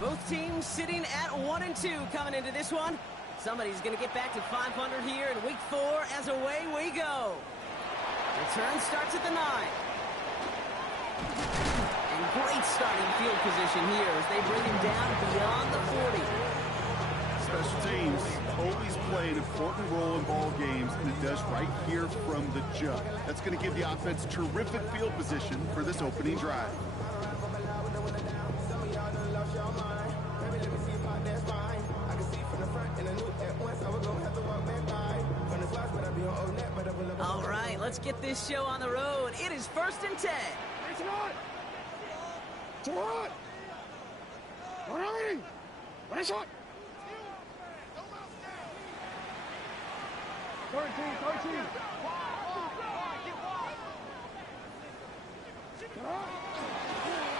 Both teams sitting at 1-2 coming into this one. Somebody's going to get back to 500 here in week 4 as away we go. Return starts at the 9. And great starting field position here as they bring him down beyond the 40. Special teams always play an important role in ball games, and it does right here from the jump. That's going to give the offense terrific field position for this opening drive. All right, let's get this show on the road. It is 1st and 10.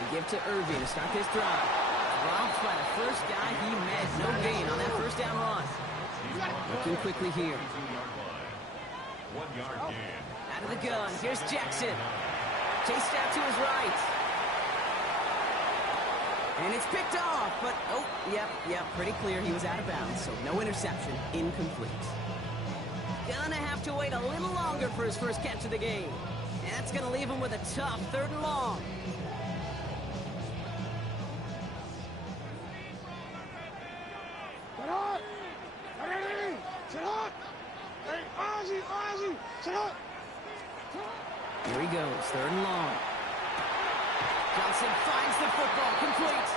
We give to Irving to start this drive. Dropped by the first guy he met. No gain on that first down run. Looking quickly here. 1 yard gain. Out of the gun. Here's Jackson. Chased out to his right. And it's picked off, but, oh, yep, pretty clear he was out of bounds, so no interception, incomplete. Gonna have to wait a little longer for his first catch of the game. And that's gonna leave him with a tough 3rd and long. Here he goes, 3rd and long. Johnson finds the football, complete.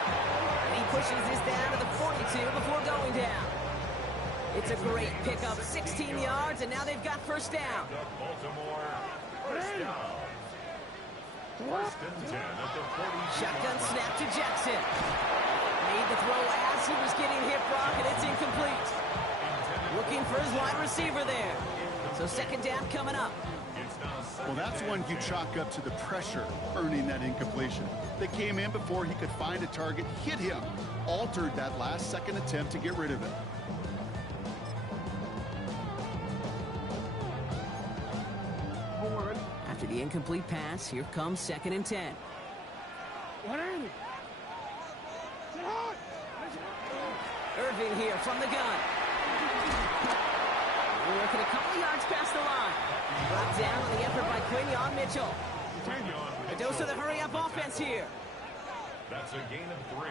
And he pushes this down to the 42 before going down. It's a great pickup, 16 yards, and now they've got first down. Baltimore, first down. 1st and 10 at the 40. Shotgun snap to Jackson. Made the throw as he was getting hit, Brock, and it's incomplete. Looking for his wide receiver there. So 2nd down coming up. Well, that's one you chalk up to the pressure earning that incompletion. They came in before he could find a target, hit him, altered that last-second attempt to get rid of it. After the incomplete pass, here comes 2nd and 10. Irving here from the gun. Working a couple yards past the line. Brought down on the effort by Quinyon Mitchell. A dose of the hurry-up offense here. That's a gain of 3.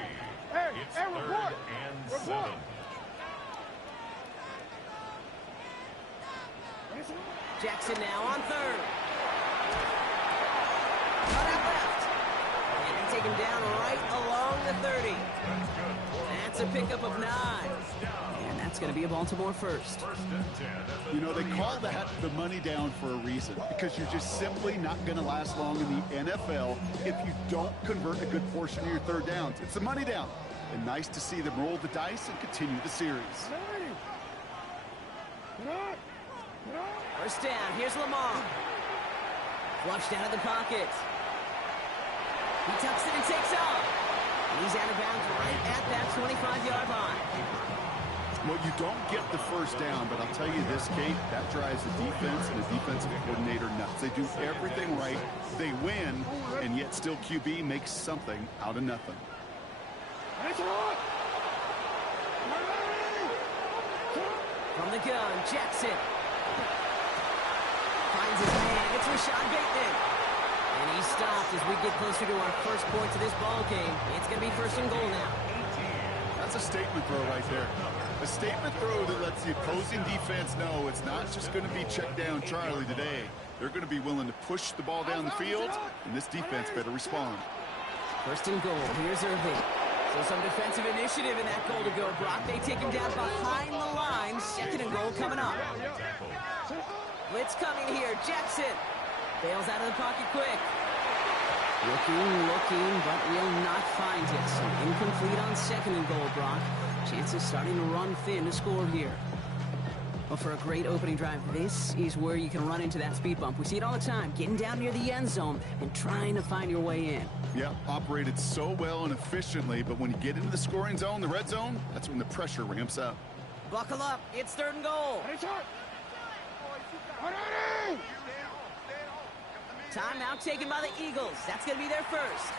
It's 3rd and 7. Jackson now on 3rd. Cut out left. And they take him down right along the 30. That's a pickup of 9. And that's going to be a Baltimore first. You know, they call that the money down for a reason, because you're just simply not going to last long in the NFL if you don't convert a good portion of your 3rd downs. It's the money down. And nice to see them roll the dice and continue the series. First down, here's Lamar. Flushed out of the pocket. He tucks it and takes off. And he's out of bounds right at that 25-yard line. Well, you don't get the first down, but I'll tell you this, Kate, that drives the defense and the defensive coordinator nuts. They do everything right. They win, and yet still QB makes something out of nothing. From the gun, Jackson. Finds his man. It's Rashad Bateman. And he stopped as we get closer to our first point to this ball game. It's going to be 1st and goal now. That's a statement throw right there. A statement throw that lets the opposing defense know it's not just going to be check down Charlie today. They're going to be willing to push the ball down the field, and this defense better respond. 1st and goal. Here's Irving. So some defensive initiative in that goal to go, Brock. They take him down behind the line. 2nd and goal coming up. Blitz coming here. Jackson bails out of the pocket quick. Looking, but will not find it. So incomplete on 2nd and goal, Brock. Chances starting to run thin to score here. Well, for a great opening drive, this is where you can run into that speed bump. We see it all the time, getting down near the end zone and trying to find your way in. Yeah, operated so well and efficiently, but when you get into the scoring zone, the red zone, that's when the pressure ramps up. Buckle up, it's 3rd and goal. Timeout taken by the Eagles. That's going to be their first.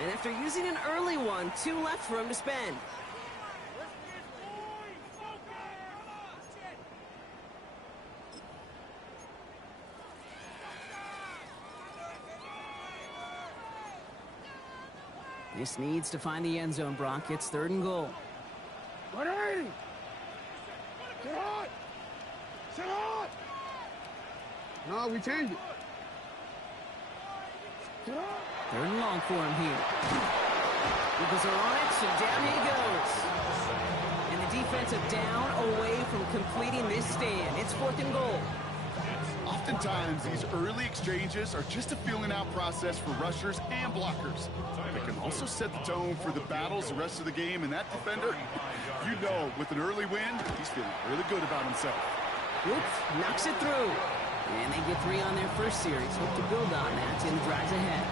And after using an early one, 2 left for him to spend. This needs to find the end zone, Brock. It's 3rd and goal. 180! Sit hot! Sit hot! No, we change it. Sit hot! 3rd and long for him here. Eagles are on it, so down he goes. And the defensive down away from completing this stand. It's 4th and goal. Oftentimes, these early exchanges are just a feeling-out process for rushers and blockers. They can also set the tone for the battles the rest of the game, and that defender, you know, with an early win, he's feeling really good about himself. Whoops, knocks it through. And they get 3 on their first series. Hope to build on that in the drives ahead.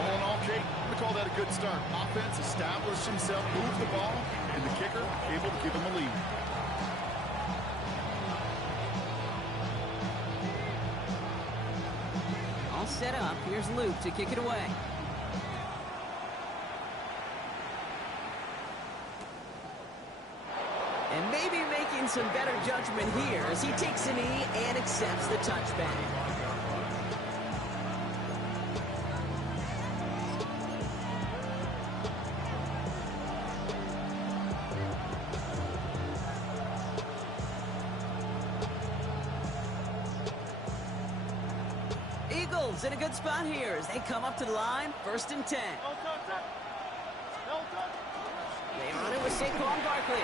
All in all, Kate, I'm going to call that a good start. Offense established himself, moved the ball, and the kicker able to give him a lead. All set up. Here's Luke to kick it away. And maybe making some better judgment here as he takes a knee and accepts the touchback. Eagles in a good spot here as they come up to the line. 1st and 10. They run it with Saquon Barkley.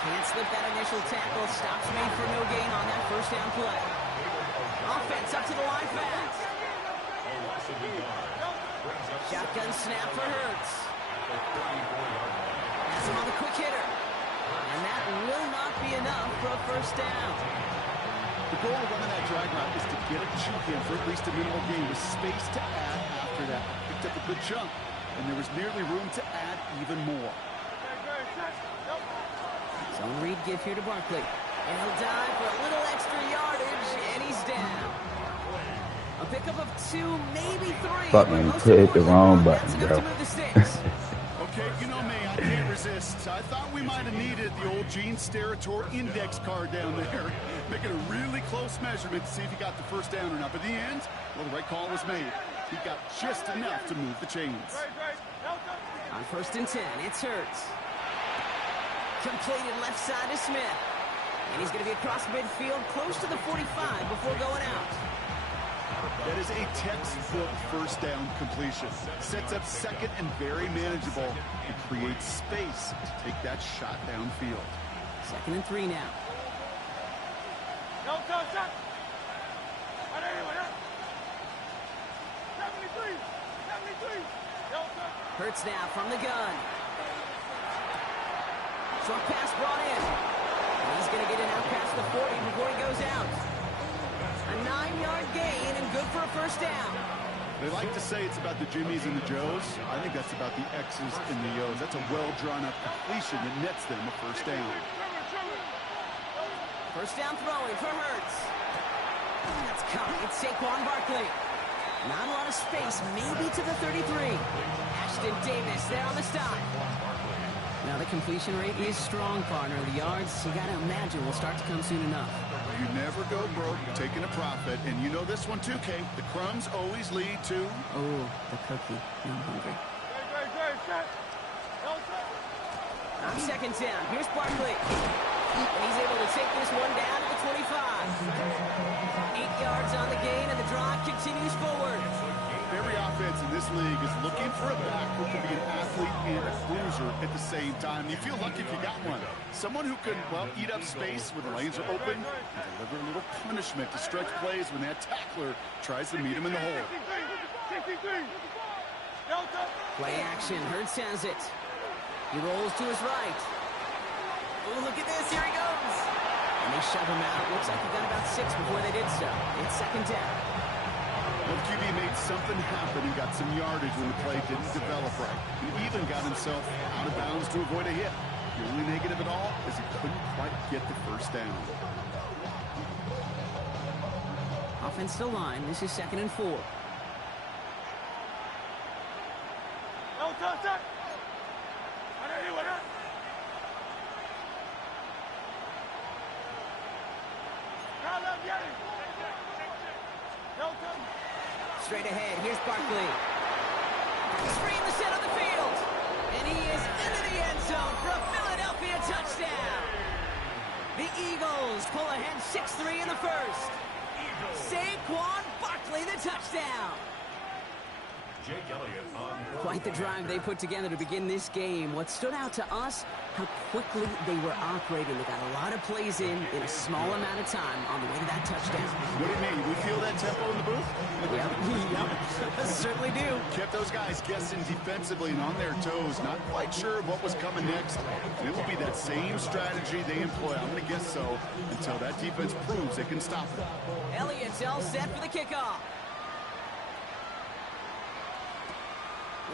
Can't slip that initial tackle. Stops made for no gain on that 1st down play. Offense up to the line fast. Shotgun snap for Hurts. That's him on the quick hitter. And that will not be enough for a 1st down. The goal of running that drag route is to get a chunk in for at least a minimal gain with space to add after that. Picked up a good chunk, and there was nearly room to add even more. Zone read give here to Barkley. And he'll dive for a little extra yardage, and he's down. A pickup of 2, maybe 3. Fuck, man, you hit the wrong button, bro. Okay, you know me, I can't resist. I thought we might have needed the old Gene Steratore index card down there. Making a really close measurement to see if he got the 1st down or not. But in the end, well, the right call was made. He got just enough to move the chains. On 1st and 10, it's Hurts. Completed left side to Smith. And he's going to be across midfield, close to the 45 before going out. That is a textbook 1st down completion. Sets up 2nd and very manageable. It creates space to take that shot downfield. 2nd and 3 now. Hurts now from the gun. Short pass brought in. And he's going to get it out past the 40 before he goes out. A 9-yard gain and good for a 1st down. They like to say it's about the Jimmies and the Joes. I think that's about the X's and the O's. That's a well-drawn-up completion that nets them a 1st down. 1st down throwing for Hurts. That's coming. It's Saquon Barkley. Not a lot of space, maybe to the 33. Ashton Davis there on the stop. Now the completion rate is strong, partner. The yards, you got to imagine, will start to come soon enough. You never go broke taking a profit, and you know this one too, Kate. The crumbs always lead to... Oh, the cookie. I'm hungry. On 2nd down, here's Barkley. And he's able to take this one down to the 25. 8 yards on the gain, and the drive continues forward. Every offense in this league is looking for a back who can be an athlete and a cruiser at the same time. You feel lucky if you got one. Someone who can, well, eat up space when the lanes are open and deliver a little punishment to stretch plays when that tackler tries to meet him in the hole. Play action. Hurts has it. He rolls to his right. Oh, look at this. Here he goes. And they shove him out. Looks like he got about 6 before they did so. It's 2nd down. Well, QB made something happen. He got some yardage when the play didn't develop right. He even got himself out of bounds to avoid a hit. The only negative at all is he couldn't quite get the 1st down. Offense still line. This is 2nd and 4. Straight ahead, here's Barkley. Screen the center of the field. And he is into the end zone for a Philadelphia touchdown. The Eagles pull ahead 6-3 in the first. Saquon Barkley, the touchdown. Jake Elliott on Quite the drive they put together to begin this game. What stood out to us, how quickly they were operating. They got a lot of plays in a small amount of time on the way to that touchdown. What do you mean? We feel that tempo in the booth? Yep, certainly do. Kept those guys guessing defensively and on their toes, not quite sure what was coming next. It will be that same strategy they employ, I'm going to guess so, until that defense proves they can stop it. Elliott's all set for the kickoff.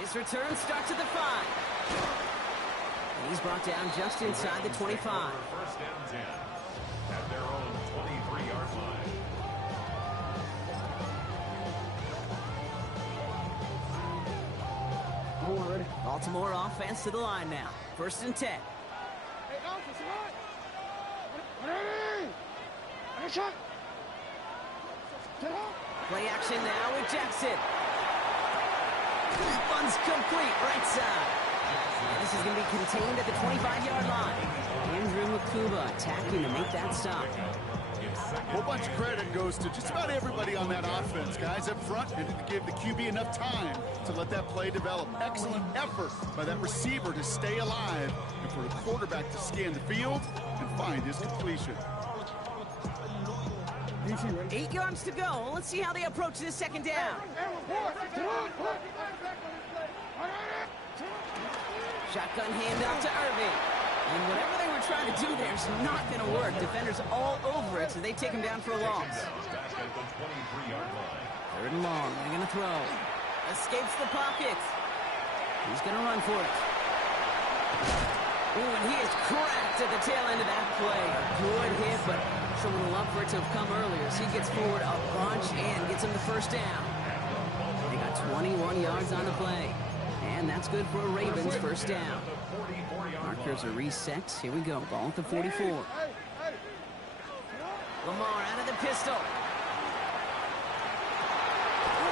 His return starts at the 5. And he's brought down just inside the 25. first and 10 at their own 23-yard line. Baltimore offense to the line now. 1st and 10. Play action now with Jackson. Runs complete, right side. And this is going to be contained at the 25-yard line. Andrew Makuba attacking to make that stop. A whole bunch of credit goes to just about everybody on that offense. Guys up front and give the QB enough time to let that play develop. Excellent effort by that receiver to stay alive and for the quarterback to scan the field and find his completion. 8 yards to go. Let's see how they approach this second down. Shotgun handoff to Irving. And whatever they were trying to do there is not going to work. Defenders all over it, so they take him down for a loss. Back at the 23-yard line. 3rd and long. They're going to throw. Escapes the pocket. He's going to run for it. Ooh, and he is cracked at the tail end of that play. Good hit, but someone will love for it to have come earlier. So he gets forward a bunch and gets him the first down. They got 21 yards on the play. And that's good for a Ravens first down. Markers are reset. Here we go. Ball at the 44. Lamar out of the pistol.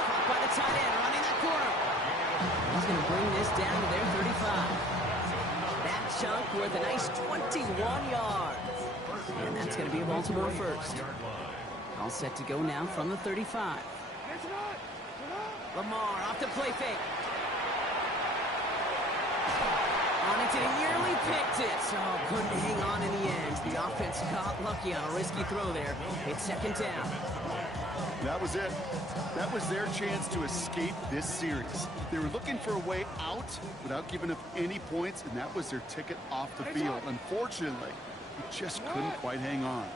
Caught by the tight end, running that corner. He's going to bring this down to their 35. That chunk worth a nice 21 yards. And that's going to be a Baltimore first. All set to go now from the 35. Lamar off the play fake. On it, and he nearly picked it. So couldn't hang on in the end. The offense got lucky on a risky throw there. It's 2nd down. That was it. That was their chance to escape this series. They were looking for a way out without giving up any points, and that was their ticket off the field. Unfortunately, they just couldn't quite hang on.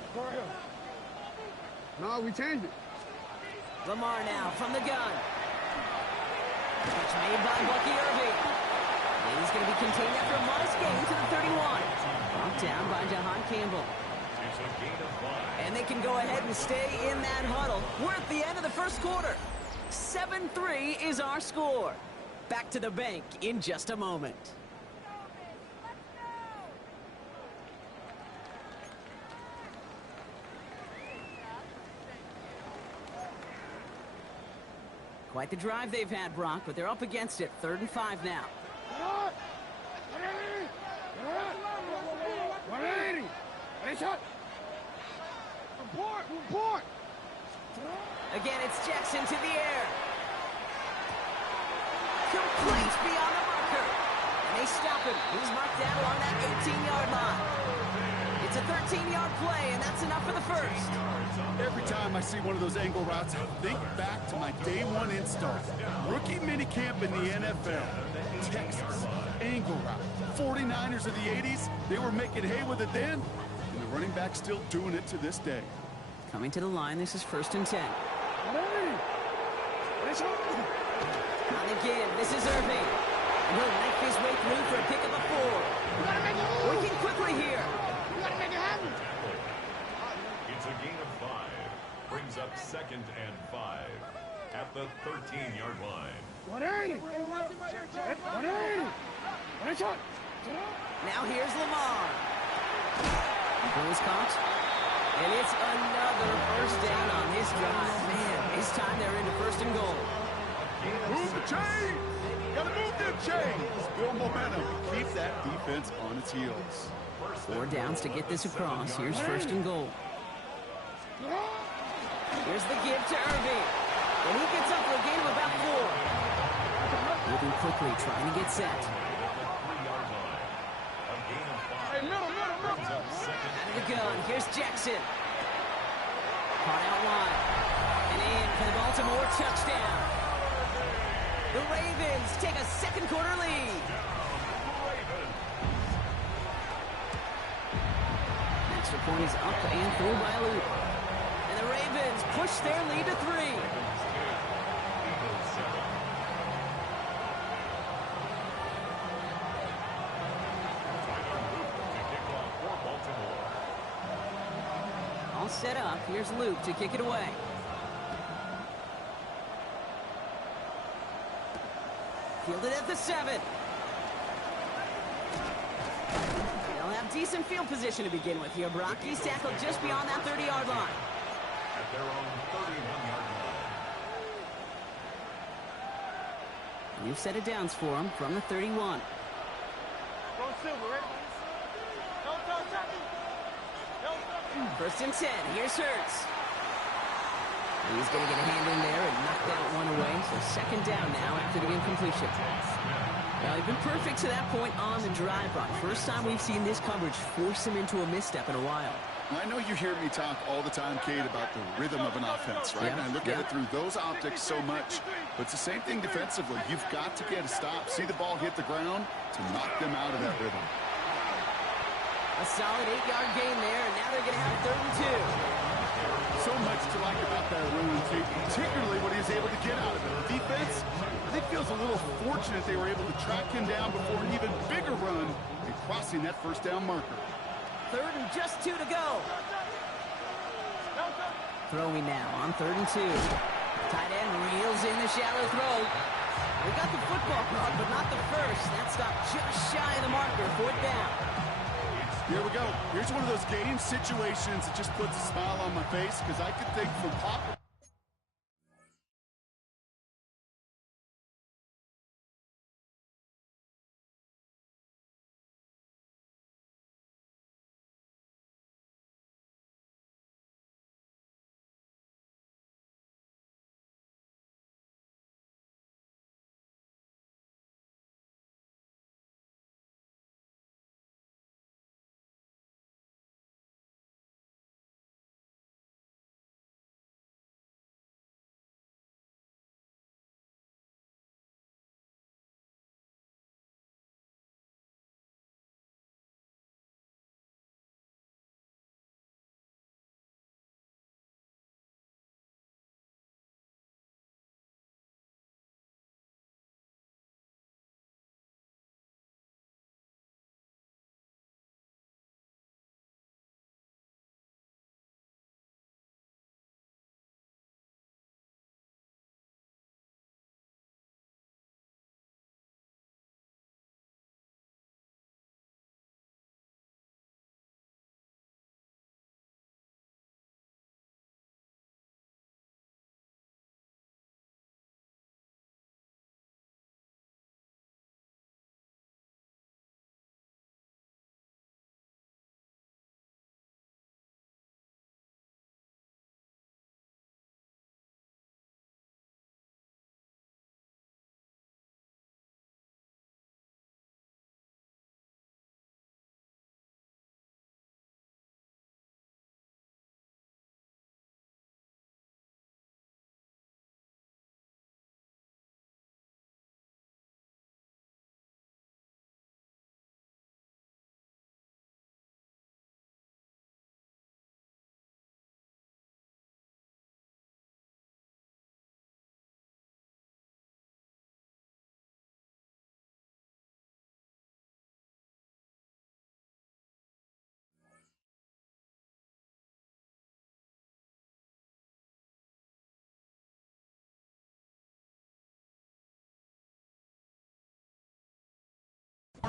No, we changed it. Lamar now from the gun. Catch made by Bucky Irving. And he's going to be contained after a modest gain to the 31. Brought down by Jahan Campbell. It's a gain of 5. And they can go ahead and stay in that huddle. We're at the end of the first quarter. 7-3 is our score. Back to the bank in just a moment. Quite the drive they've had, Brock, but they're up against it. 3rd and 5 now. Again, it's Jackson to the air. Complete beyond the marker. And they stop him. He's marked down along that 18-yard line. It's a 13-yard play, and that's enough for the first. Every time I see one of those angle routes, I think back to my day one install. Rookie minicamp in the NFL. Texas, angle route. 49ers of the 80s, they were making hay with it then, and the running back's still doing it to this day. Coming to the line, this is 1st and 10. Not again, this is Irving. And he'll knife his way through for a pickup of 4. Working quickly here. It's a gain of 5. Brings up 2nd and 5 at the 13-yard line. 180. 왼손. Now here's Lamar. Throws caught. And it's another first down on this drive. Man, this time they're into first and goal. Move the chains! Gotta move them chains! Build momentum. Keep that defense on its heels. 4 downs to get this across. Here's first and goal. Here's the give to Irving. And he gets up for a gain of about 4. Moving quickly, trying to get set. Hey, middle. Out of the gun, here's Jackson. Caught out wide. And in for the Baltimore touchdown. The Ravens take a second quarter lead. Extra point is up and through by Luke. And the Ravens push their lead to 3. All set up. Here's Luke to kick it away. Fielded at the 7. They'll have decent field position to begin with here. Brock, he's tackled just beyond that 30-yard line. At their own 31-yard line. New set of downs for him from the 31. First and 10. Here's Hurts. He's going to get a hand in there and knock that one away. So second down now after the incompletion. Well, they've been perfect to that point on the drive, Brock. First time we've seen this coverage force him into a misstep in a while. I know you hear me talk all the time, Kate, about the rhythm of an offense, right? Yeah, And I look at it through those optics so much. But it's the same thing defensively. You've got to get a stop, see the ball hit the ground to knock them out of that rhythm. A solid 8-yard gain there, and now they're going to have 3rd and 2. So much to like about that run, Kate, particularly what he was able to get out of it. The defense, I think, feels a little fortunate they were able to track him down before an even bigger run and crossing that first down marker. 3rd and just 2 to go. Throwing now on 3rd and 2. Tight end reels in the shallow throw. We got the football caught, but not the first. That stopped just shy of the marker. 4th down. Here we go. Here's one of those game situations that just puts a smile on my face because I could think from Papa.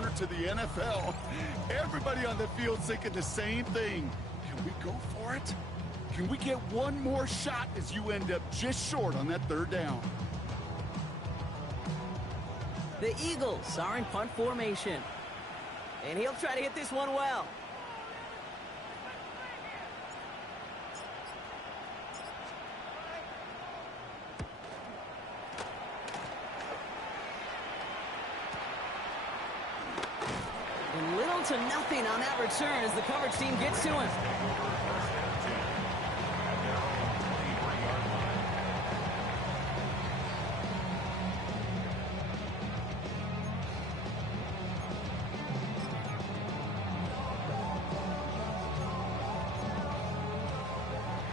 to the NFL. Everybody on the field thinking the same thing. Can we go for it? Can we get one more shot as you end up just short on that third down? The Eagles are in punt formation. And he'll try to hit this one well. And little to nothing on that return as the coverage team gets to him.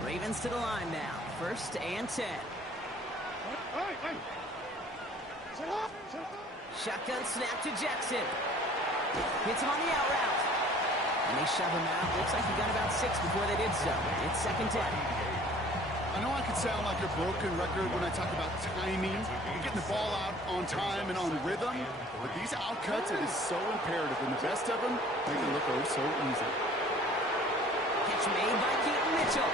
Ravens to the line now. 1st and 10. Shotgun snap to Jackson. Hits him on the out route. And they shove him out. Looks like he got about 6 before they did so. It's 2nd 10. I know I could sound like a broken record when I talk about timing and getting the ball out on time and on rhythm, but these outcuts, it is so imperative, and the best of them make it look oh so easy. Catch made by Keaton Mitchell.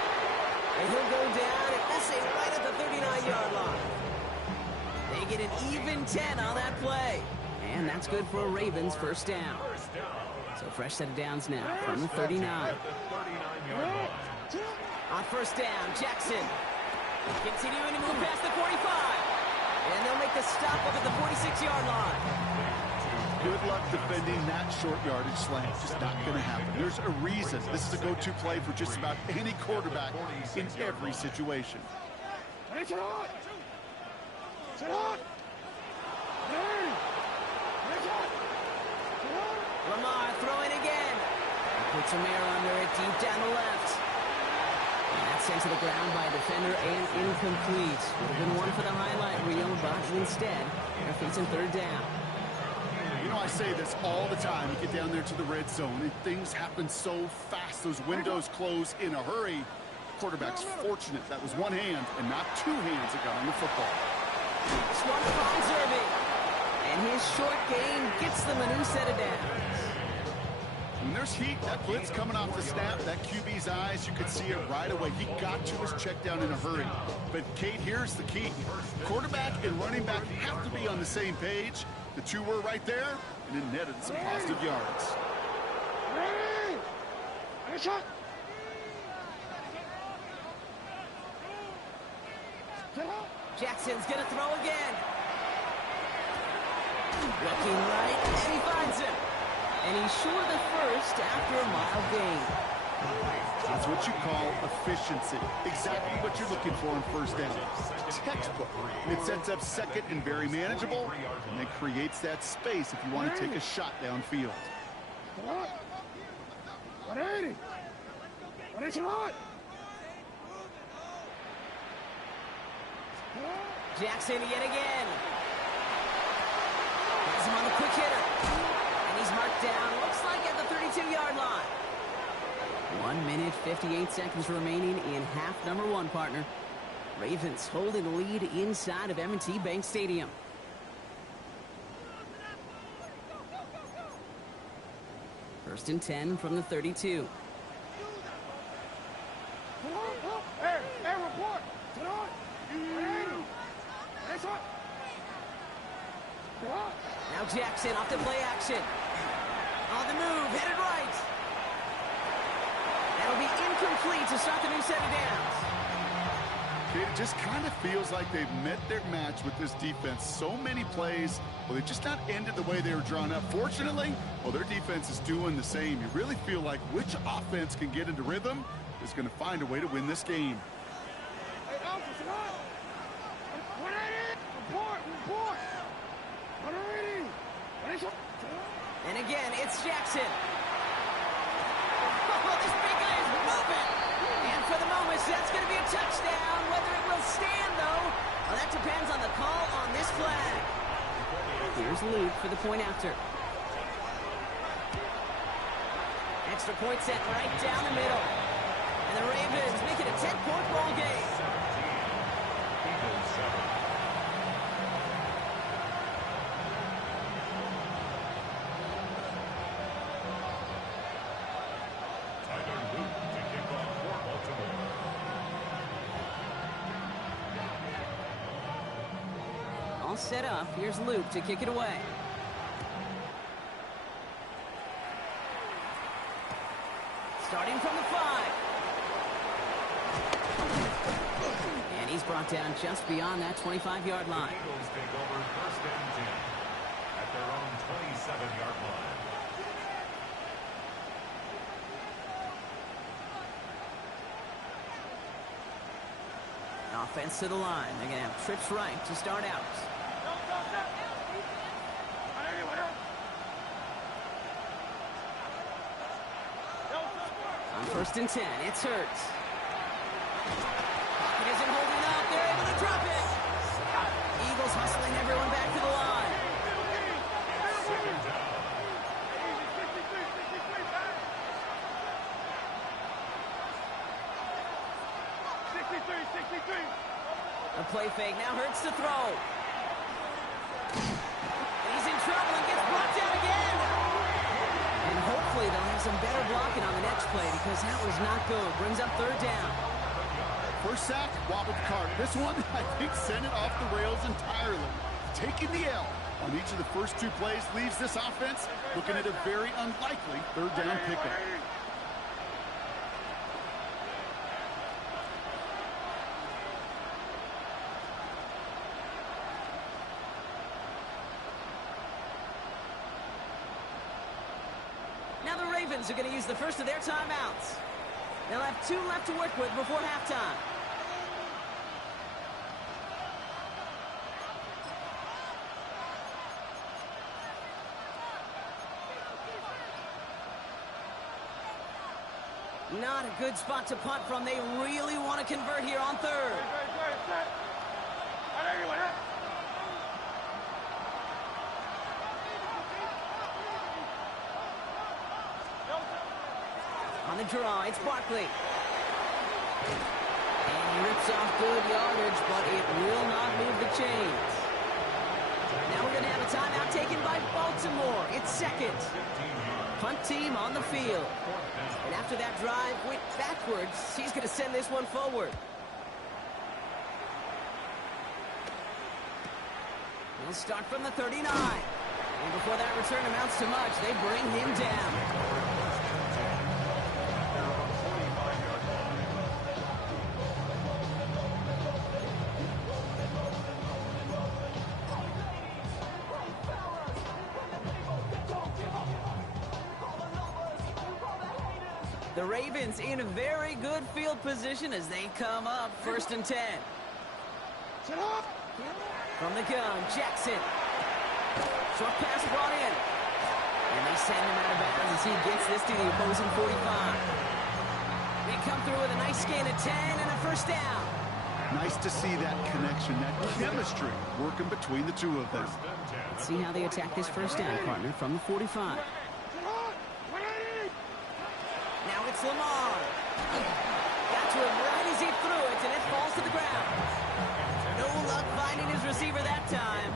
And he'll go down at this ain't right at the 39-yard line. They get an even 10 on that play. And that's good for a Ravens 1st down. So fresh set of downs now from the 39. On 1st down, Jackson continuing to move past the 45. And they'll make the stop up at the 46-yard line. Good luck defending that short yardage slant. Just not going to happen. There's a reason. This is a go-to play for just about any quarterback in every situation. Lamar throwing again. Puts some air under it deep down the left. And that's sent to the ground by a defender and incomplete. Would have been one for the highlight reel, but instead, they're facing 3rd down. You know, I say this all the time. You get down there to the red zone, and things happen so fast. Those windows close in a hurry. Quarterback's fortunate that was one hand and not 2 hands that got on the football. This one finds Irving. And his short game gets them a new set of downs. When there's heat, that blitz coming off the snap, that QB's eyes, you could see it right away. He got to his check down in a hurry. But, Kate, here's the key. Quarterback and running back have to be on the same page. The two were right there, and it netted some positive yards. Jackson's going to throw again. Looking right, and he finds him. And he's short of the 1st after a mile gain. That's what you call efficiency. Exactly what you're looking for in 1st down. Textbook. And it sets up 2nd and very manageable, and it creates that space if you want to take a shot downfield. Jackson yet again. Has him on the quick hitter. And he's marked down, looks like at the 32-yard line. 1 minute, 58 seconds remaining in half number 1, partner. Ravens holding the lead inside of M&T Bank Stadium. First and 10 from the 32. Now Jackson off the play action. On the move, headed right. That'll be incomplete to start the new set of downs. It just kind of feels like they've met their match with this defense. So many plays, well, they just not ended the way they were drawn up. Fortunately, well, their defense is doing the same. You really feel like which offense can get into rhythm is going to find a way to win this game. And again, it's Jackson. Oh, this big guy is moving. And for the moment, that's going to be a touchdown. Whether it will stand, though, well, that depends on the call on this flag. Here's Luke for the point after. Extra point set right down the middle. And the Ravens make it a 10-point ball game. all set up. Here's Luke to kick it away. Starting from the 5. And he's brought down just beyond that 25-yard line. The Eagles take over 1st and 10 at their own 27-yard line. Offense to the line. They're going to have trips right to start out. On 1st and 10, it's Hurts. Pocket isn't holding up. They're able to drop it. Eagles hustling everyone back to the line. A play fake. Now Hurts to throw. He's in trouble and gets brought down again. And hopefully they'll have some better blocking on the next play because that was not good. Brings up 3rd down. First sack, wobbled the cart. This one, I think, sent it off the rails entirely. Taking the L on each of the first 2 plays leaves this offense looking at a very unlikely 3rd down pickup. Now the Ravens are going to use the first of their timeouts. They'll have 2 left to work with before halftime. Not a good spot to punt from. They really want to convert here on 3rd. On the draw, it's Barkley. And he rips off good yardage, but it will not move the chains. Now we're going to have a timeout taken by Baltimore. It's 2nd. Punt team on the field. And after that drive went backwards, he's going to send this one forward. He'll start from the 39. And before that return amounts to much, they bring him down. The Ravens in a very good field position as they come up 1st and 10. From the gun, Jackson. Short pass brought in. And they send him out of bounds as he gets this to the opposing 45. They come through with a nice gain of 10 and a 1st down. Nice to see that connection, that chemistry working between the 2 of them. Let's see how they attack this 1st down, partner, from the 45. Now it's Lamar. Got to him right as he threw it, and it falls to the ground. No luck finding his receiver that time,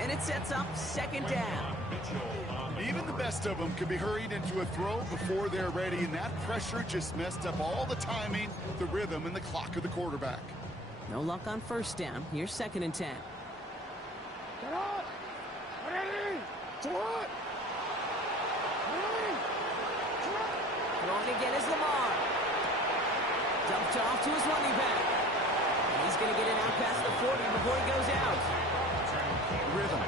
and it sets up 2nd down. Even the best of them can be hurried into a throw before they're ready, and that pressure just messed up all the timing, the rhythm, and the clock of the quarterback. No luck on 1st down. Here's 2nd and 10. Throwing again is Lamar. Dumped off to his running back. And he's going to get it out past the 40 before he goes out. Rhythm.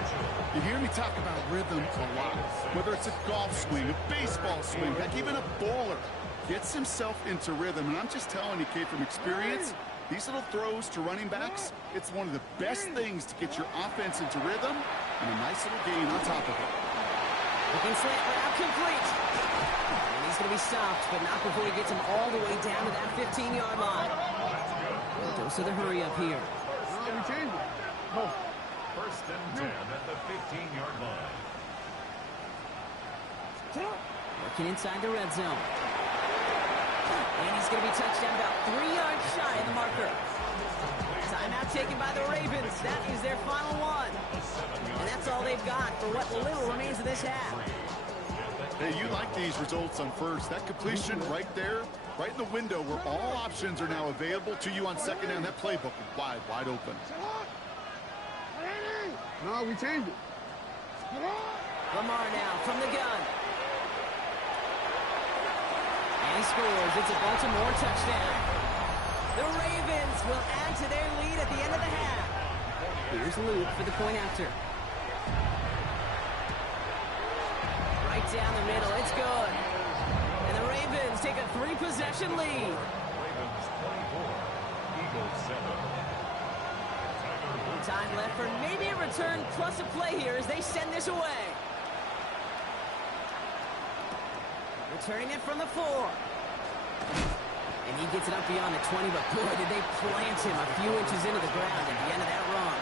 You hear me talk about rhythm a lot. Whether it's a golf swing, a baseball swing, heck, even a bowler gets himself into rhythm. And I'm just telling you, Kate, from experience, these little throws to running backs, it's one of the best things to get your offense into rhythm and a nice little gain on top of it. Looking slant route complete. And he's going to be stopped, but not before he gets him all the way down to that 15-yard line. Dose of the hurry up here. 1st and 10 at the 15-yard line. Working inside the red zone. And he's going to be touched down about 3 yards shy of the marker. Timeout taken by the Ravens. That is their final one. And that's all they've got for what little remains of this half. Hey, you like these results on 1st. That completion right there, right in the window where all options are now available to you on 2nd down. That playbook is wide open. No, we changed it. Lamar now from the gun. And he scores. It's a Baltimore touchdown. The Ravens will add to their lead at the end of the half. Here's Luke for the point after. Right down the middle. It's good. And the Ravens take a 3-possession lead. Ravens 24, Eagles 7. Time left for maybe a return plus a play here as they send this away. Returning it from the 4. And he gets it up beyond the 20, but boy, did they plant him a few inches into the ground at the end of that run.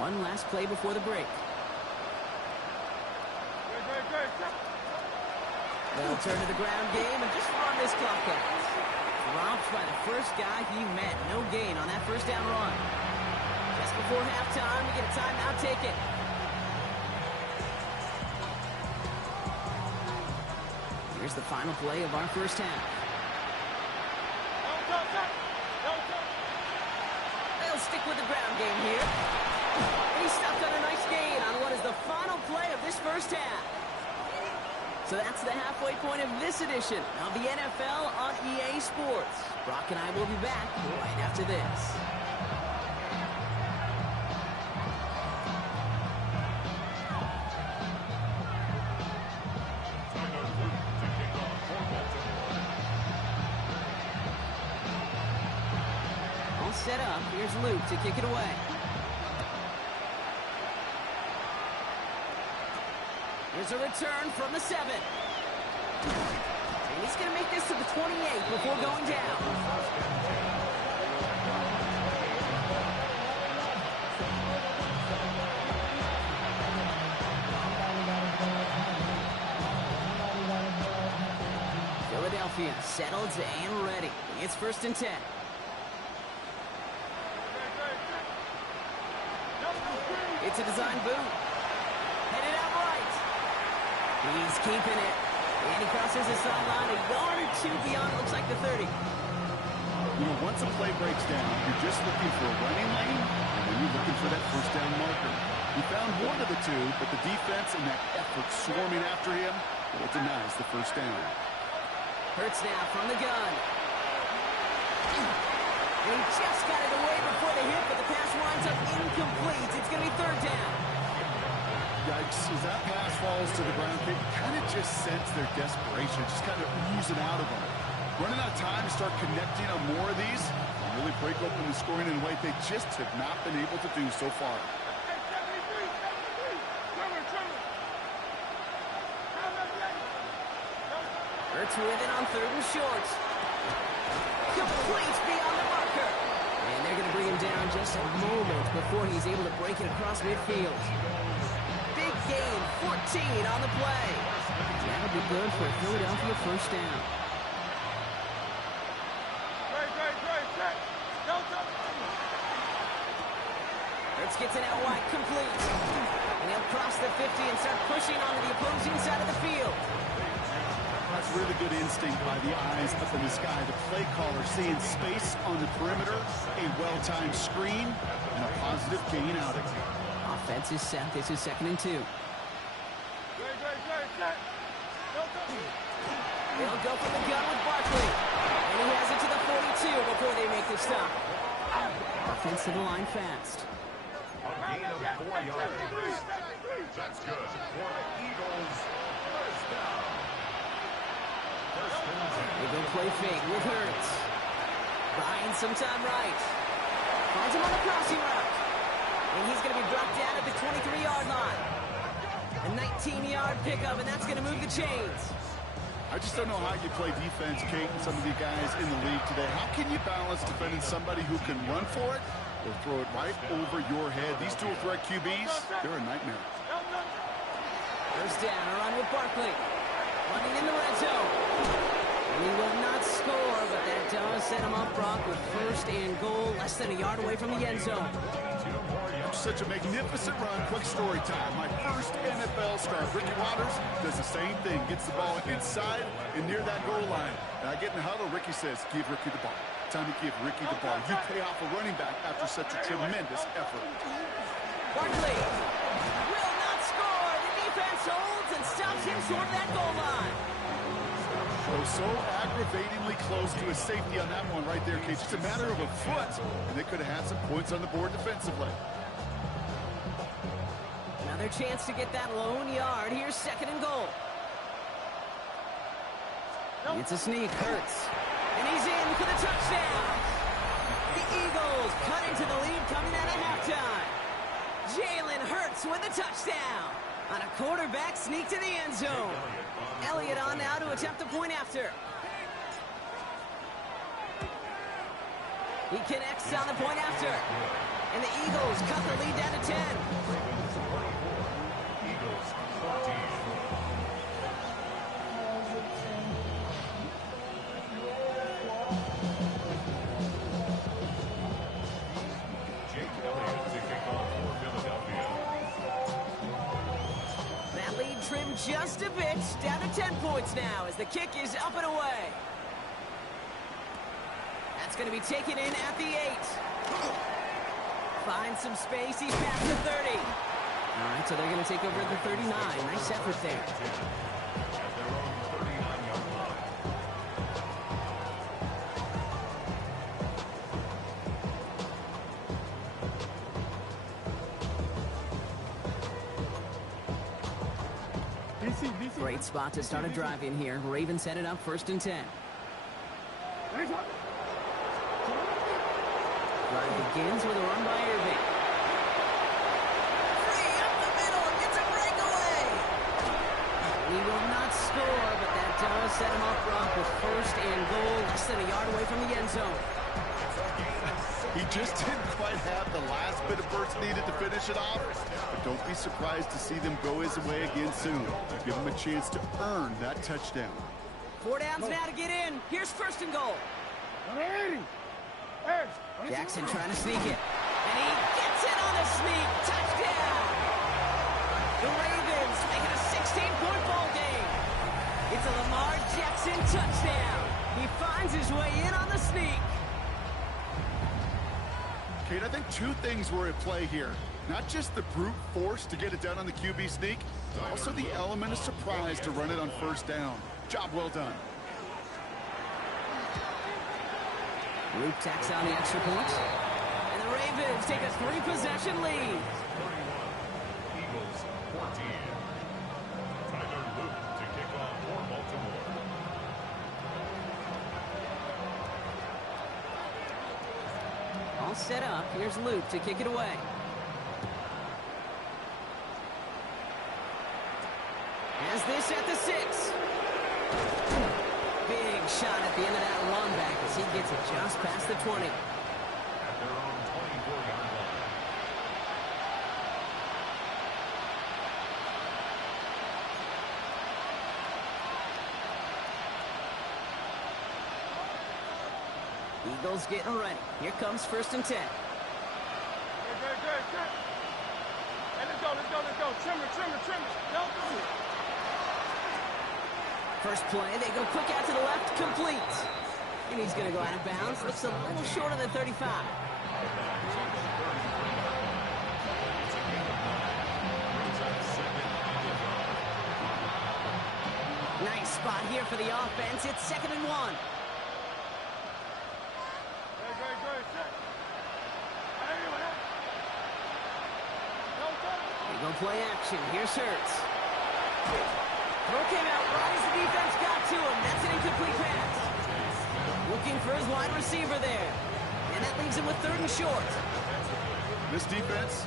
One last play before the break. They'll turn to the ground game and just run this clock out. Dropped by the first guy he met. No gain on that first down run. Just before halftime, we get a timeout, take it. Here's the final play of our first half. They'll stick with the ground game here. And he stopped on a nice gain on what is the final play of this first half. So that's the halfway point of this edition of the NFL on EA Sports. Brock and I will be back right after this. All set up. Here's Luke to kick it away. Here's a return from the 7. And he's going to make this to the 28 before going down. Philadelphia settled and ready. It's 1st and 10. It's a design boot. Headed out right. He's keeping it. And he crosses the sideline a yard or two beyond, looks like the 30. You know, once a play breaks down, you're just looking for a running lane, and then you're looking for that first down marker. He found one of the two, but the defense and that effort swarming after him, well, it denies the first down. Hurts now from the gun. He just got it away before the hit, but the pass winds up incomplete. It's going to be 3rd down. Yikes, as that pass falls to the ground, they kind of just sense their desperation, just kind of oozing out of them. Running out of time to start connecting on more of these and really break open the scoring in a way they just have not been able to do so far. Hurts with it on 3rd and short. Complete beyond the marker. And they're going to bring him down just a moment before he's able to break it across midfield. Big gain, 14 on the play. That'll be good for a Philadelphia first down. Hurts gets it out wide, complete. And he'll cross the 50 and start pushing onto the opposing side of the field. That's really good instinct by the eyes up in the sky. The play caller seeing space on the perimeter, a well-timed screen, and a positive gain out of it. Offense is set. This is 2nd and 2. They'll go for the gun with Barkley. And he has it to the 42 before they make the stop. Offense to the line fast. A gain of 4 yards. That's good for the Eagles. First down. They go play fake with Hurts. Buying some time right. Finds him on the crossing route. And he's going to be brought down at the 23-yard line. A 19-yard pickup, and that's going to move the chains. I just don't know how you play defense, Kate, and some of the guys in the league today. How can you balance defending somebody who can run for it or throw it right over your head? These dual threat QBs, they're a nightmare. First down, a run with Barkley. Running in the red zone. And he will not score, but that does set him up, Brock, with first and goal, less than a yard away from the end zone. Such a magnificent run. Quick story time. My first NFL start. Ricky Watters does the same thing. Gets the ball inside and near that goal line. And I get in the huddle. Ricky says, give Ricky the ball. Time to give Ricky the ball. You pay off a running back after such a tremendous effort. Barkley will not score. The defense holds and stops him short of that goal line. So aggravatingly close to a safety on that one right there, Cage. It's a matter of a foot, and they could have had some points on the board defensively. Another chance to get that lone yard. Here's second and goal. It's a sneak. Hurts. And he's in for the touchdown. The Eagles cut into the lead coming out of halftime. Jalen Hurts with a touchdown on a quarterback sneak to the end zone. Elliott on now to attempt the point after. He connects on the point after. And the Eagles cut the lead down to 10. Eagles 14. Jake Elliott to kick off for Philadelphia. That lead trimmed just a bit, down to 10 points now as the kick is up and away. That's going to be taken in at the 8. Finds some space, he's past the 30. All right, so they're going to take over at the 39. Nice effort there. At their own 39-yard line. Great spot to start a drive in here. Ravens set it up first and 10. Drive begins with a run by Irving. Free up the middle, gets a breakaway. He will not score, but that does set him up, Brock, with first and goal, less than a yard away from the end zone. He just didn't quite have the last bit of burst needed to finish it off. But don't be surprised to see them go his way again soon. Give him a chance to earn that touchdown. 4 downs now to get in. Here's first and goal. Jackson trying to sneak it. And he gets it on the sneak. Touchdown! The Ravens make it a 16-point ball game. It's a Lamar Jackson touchdown. He finds his way in on the sneak. Kate, I think two things were at play here. Not just the brute force to get it done on the QB sneak, also the element of surprise to run it on first down. Job well done. Luke tacks on the extra point. And the Ravens take a 3-possession lead. 31. Eagles 14. Tyler Luke to kick off for Baltimore. All set up. Here's Luke to kick it away. Has this at the 6. Big shot at the end of that run back as he gets it just past the 20. At their own 24-yard line. Eagles getting ready. Here comes first and 10. Good. Hey, let's go. Trim it. Don't do it. First play, they go quick out to the left, complete. And he's going to go out of bounds. Looks a little short of the 35. Nice spot here for the offense. It's second and 1. They go play action. Here's Hurts. Throw came out right as the defense got to him. That's an incomplete pass. Looking for his wide receiver there. And that leaves him with third and short. This defense,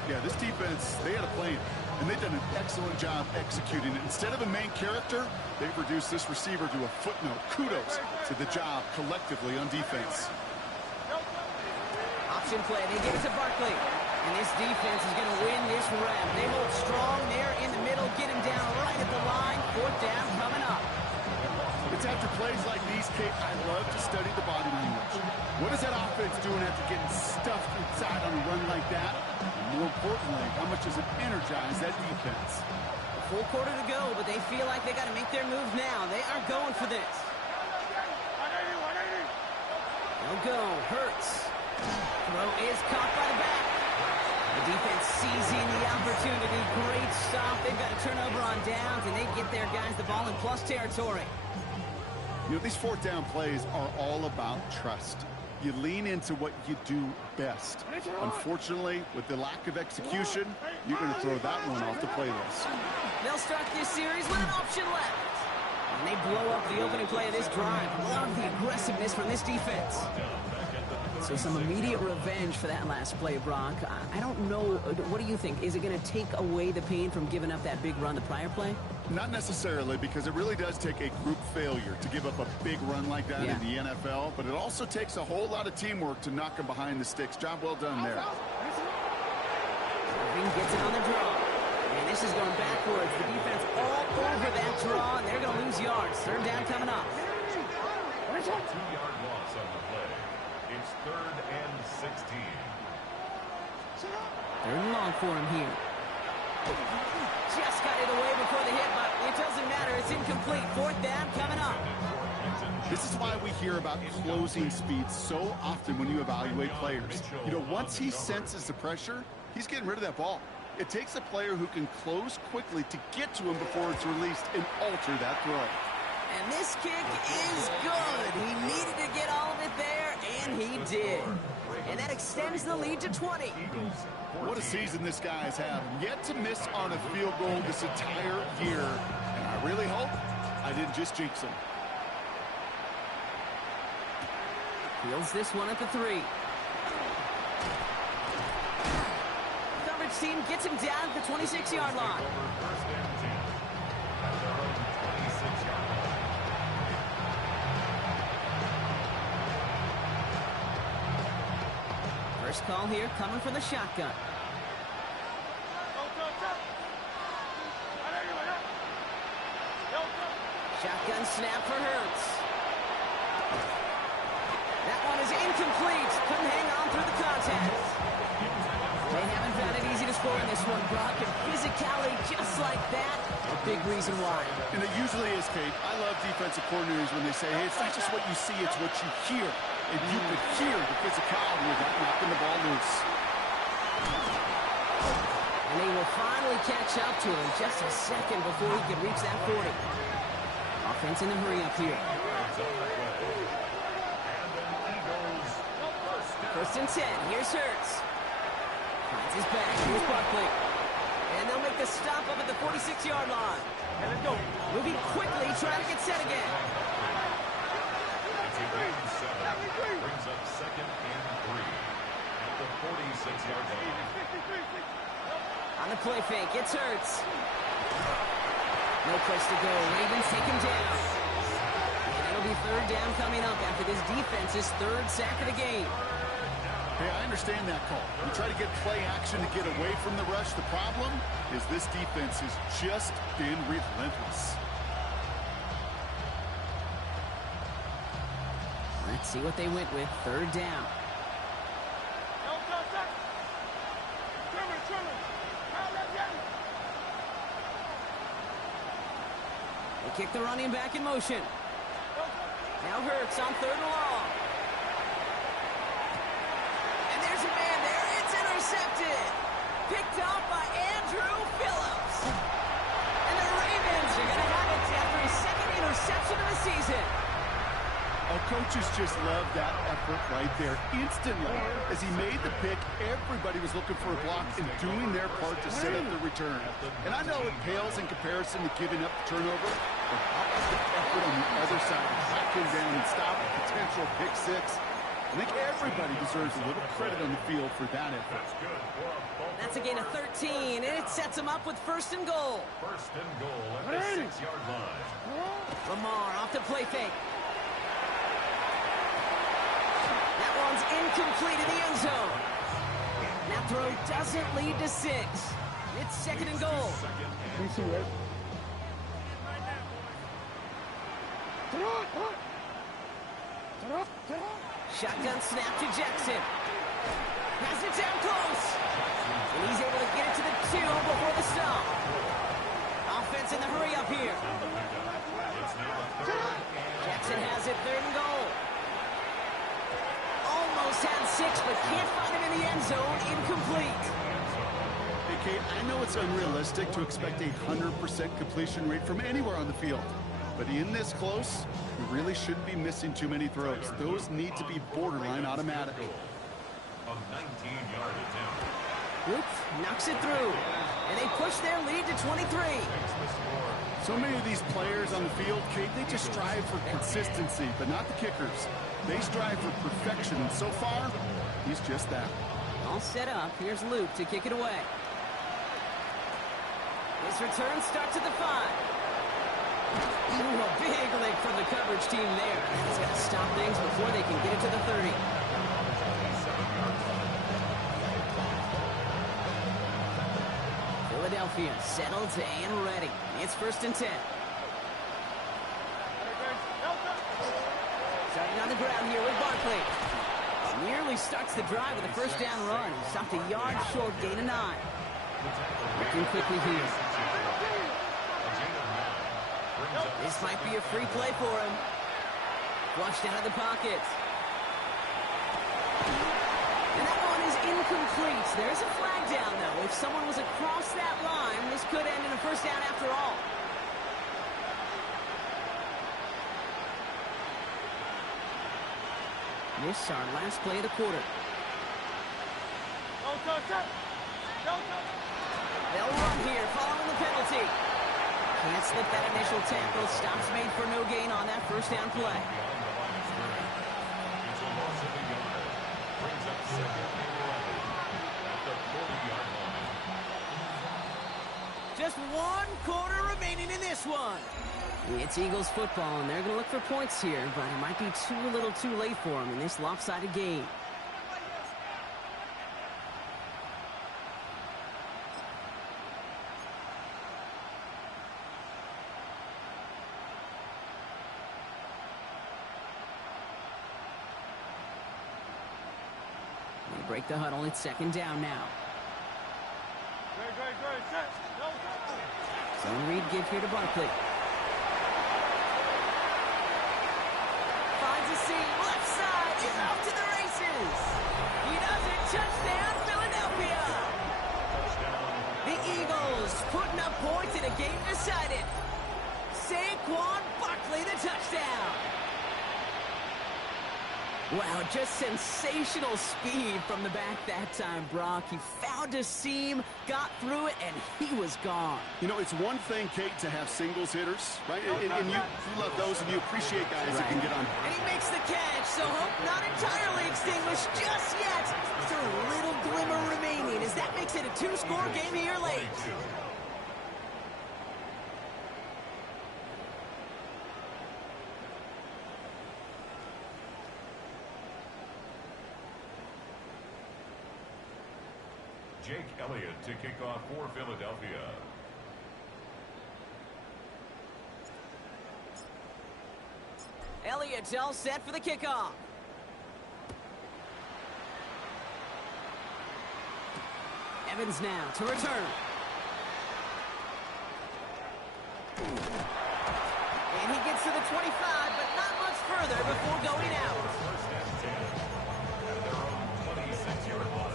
they had a plan. And they've done an excellent job executing it. Instead of a main character, they've reduced this receiver to a footnote. Kudos to the job collectively on defense. Option play. They give it to Barkley. And this defense is going to win this round. They hold strong there in the middle. Get him down right at the line. Fourth down coming up. It's after plays like these, Kate, I love to study the body language. What is that offense doing after getting stuffed inside on a run like that? And more importantly, how much does it energize that defense? A full quarter to go, but they feel like they got to make their move now. They are going for this. They'll go. Hurts. Throw is caught by the back. The defense seizing the opportunity. Great stop. They've got a turnover on downs, and they get their guys the ball in plus territory. You know, these fourth down plays are all about trust. You lean into what you do best. Unfortunately, with the lack of execution, you're going to throw that one off the playlist. They'll start this series with an option left. And they blow up the opening play of this drive. Love the aggressiveness from this defense. So some immediate revenge for that last play, Brock. I don't know. What do you think? Is it going to take away the pain from giving up that big run the prior play? Not necessarily, because it really does take a group failure to give up a big run like that in the NFL, but it also takes a whole lot of teamwork to knock him behind the sticks. Job well done there. Irving gets it on the draw. And this is going backwards. The defense all over that draw, and they're going to lose yards. Third down coming up. 2-yard loss on the play. It's 3rd and 16. Third and long for him here. Just got it away before the hit, but it doesn't matter. It's incomplete. Fourth down coming up. This is why we hear about closing speed so often when you evaluate players. You know, once he senses the pressure, he's getting rid of that ball. It takes a player who can close quickly to get to him before it's released and alter that throw. And this kick is good. He needed to get all of it there, and he did. And that extends the lead to 20. What a season this guy has had. Yet to miss on a field goal this entire year. And I really hope I didn't just jinx him. Fields this one at the 3. Coverage team gets him down at the 26-yard line. First call here coming from the shotgun. Shotgun snap for Hurts. That one is incomplete. Couldn't hang on through the contact. They haven't found it easy to score in this one, Brock. And physicality just like that, a big reason why. And it usually is, Kate. I love defensive coordinators when they say, hey, it's not just what you see, it's what you hear. And you could hear the physicality of that knocking the ball loose. And they will finally catch up to him just a second before he can reach that 40. Offense in the hurry up here. First and 10. Here's Hurts. Finds his back. Here's Barkley. And they'll make the stop up at the 46-yard line. And let's go. Moving quickly, trying to get set again. Brings up 2nd and 3 at the 46-yard line. On the play fake, it's Hurts. No place to go. Ravens take him down. And it'll be third down coming up after this defense's third sack of the game. Hey, I understand that call. You try to get play action to get away from the rush. The problem is this defense has just been relentless. Let's see what they went with. Third down. They kick the running back in motion. Now Hurts on third and long. And there's a man there. It's intercepted. Picked off by Andrew Phillips. And the Ravens are going to have it after his second interception of the season. Our coaches just love that effort right there. Instantly, as he made the pick, everybody was looking for a block and doing their part to set up the return. And I know it pales in comparison to giving up the turnover, but how about the effort on the other side to track him down and stop a potential pick six? I think everybody deserves a little credit on the field for that effort. That's a gain of 13, and it sets him up with first and goal. First and goal at the 6-yard line. Lamar off the play fake. That one's incomplete in the end zone. That throw doesn't lead to 6. It's second and goal. Shotgun snap to Jackson. Pass it down close. And he's able to get it to the 2 before the stop. Offense in the hurry up here. Jackson has it, 3rd and goal. Almost had 6, but can't find him in the end zone. Incomplete. Hey, Kate, I know it's unrealistic to expect a 100% completion rate from anywhere on the field. But in this close, you really shouldn't be missing too many throws. Those need to be borderline automatic. A 19-yard attempt. Oops, knocks it through. And they push their lead to 23. So many of these players on the field, Kate, they just strive for consistency, but not the kickers. They strive for perfection, and so far, he's just that. All set up. Here's Luke to kick it away. His return starts at the 5. Ooh, a big lick from the coverage team there. That's going to stop things before they can get it to the 30. Philadelphia settled and ready. It's 1st and 10. Starting on the ground here with Barkley. Nearly starts the drive with a 1st down run. Stopped a yard short, gain of 9. Looking quickly here. This might be a free play for him. Flushed out of the pocket. And that one is incomplete. There's a flag down, though. If someone was across that line, this could end in a 1st down after all. This is our last play of the quarter. They'll run here following the penalty. Can't slip that initial tackle. Stops made for no gain on that 1st down play. Just 1 quarter remaining in this one. It's Eagles football, and they're going to look for points here, but it might be too little too late for them in this lopsided game. They break the huddle. It's 2nd down now. Zone read give here to Barkley. Finds a seam, left side, he's off to the races. He does it, touchdown, Philadelphia. The Eagles putting up points in a game decided. Saquon Barkley, the touchdown. Wow, just sensational speed from the back that time, Brock. He found a seam, got through it, and he was gone. You know, it's one thing, Kate, to have singles hitters, right? And you love those, and you appreciate guys that can get on. And he makes the catch, so hope not entirely extinguished just yet. There's a little glimmer remaining as that makes it a 2-score game here late. Jake Elliott to kick off for Philadelphia. Elliott all set for the kickoff. Evans now to return. And he gets to the 25, but not much further before going out. First and 10 at their own 26-yard line.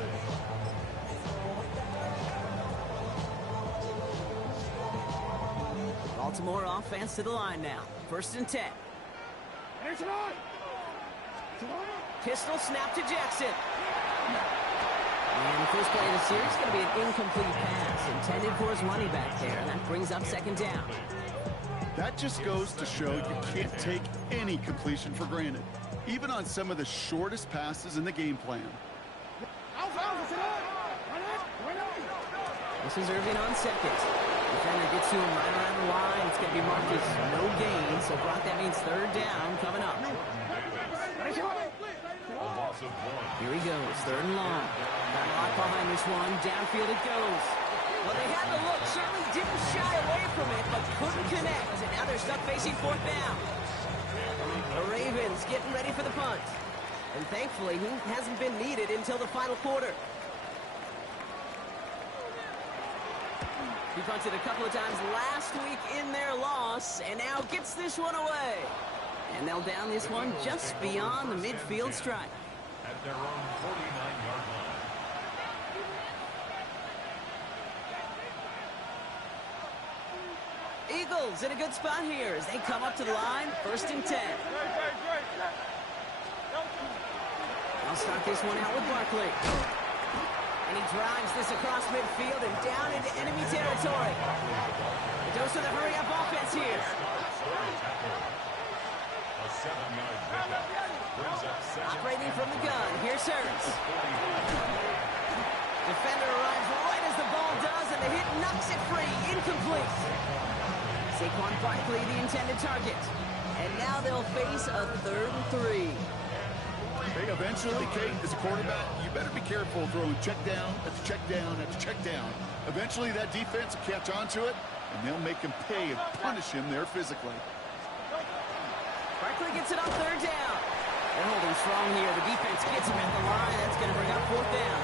Baltimore offense to the line now. 1st and 10. Pistol snap to Jackson. And the first play of the series is going to be an incomplete pass intended for his money back there. And that brings up 2nd down. That just goes to show you can't take any completion for granted, even on some of the shortest passes in the game plan. This is Irving on 2nd. Defender gets to him right around the line. It's going to be marked as no gain. So, Brock, that means 3rd down coming up. Here he goes, 3rd and long. Got a lot behind this one. Downfield it goes. Well, they had the look. Certainly didn't shy away from it, but couldn't connect. And now they're stuck facing 4th down. The Ravens getting ready for the punt. And thankfully, he hasn't been needed until the final quarter. He punted a couple of times last week in their loss, and now gets this one away. And they'll down this one just beyond the midfield stripe. At their own 49-yard line. Eagles in a good spot here as they come up to the line, 1st and 10. I'll start this one out with Barkley. And he drives this across midfield and down into enemy territory. A dose of the hurry-up offense here. A 7-yard pickup. Brings up second. Operating from the gun, here's Hurts. Defender arrives right as the ball does, and the hit knocks it free. Incomplete. Saquon Barkley, the intended target. And now they'll face a 3rd and 3. Hey, eventually, Kate, as a quarterback, you better be careful throwing check down after check down after check down. Eventually, that defense will catch on to it, and they'll make him pay and punish him there physically. Barkley gets it on 3rd down. They're holding strong here. The defense gets him at the line. That's going to bring up 4th down.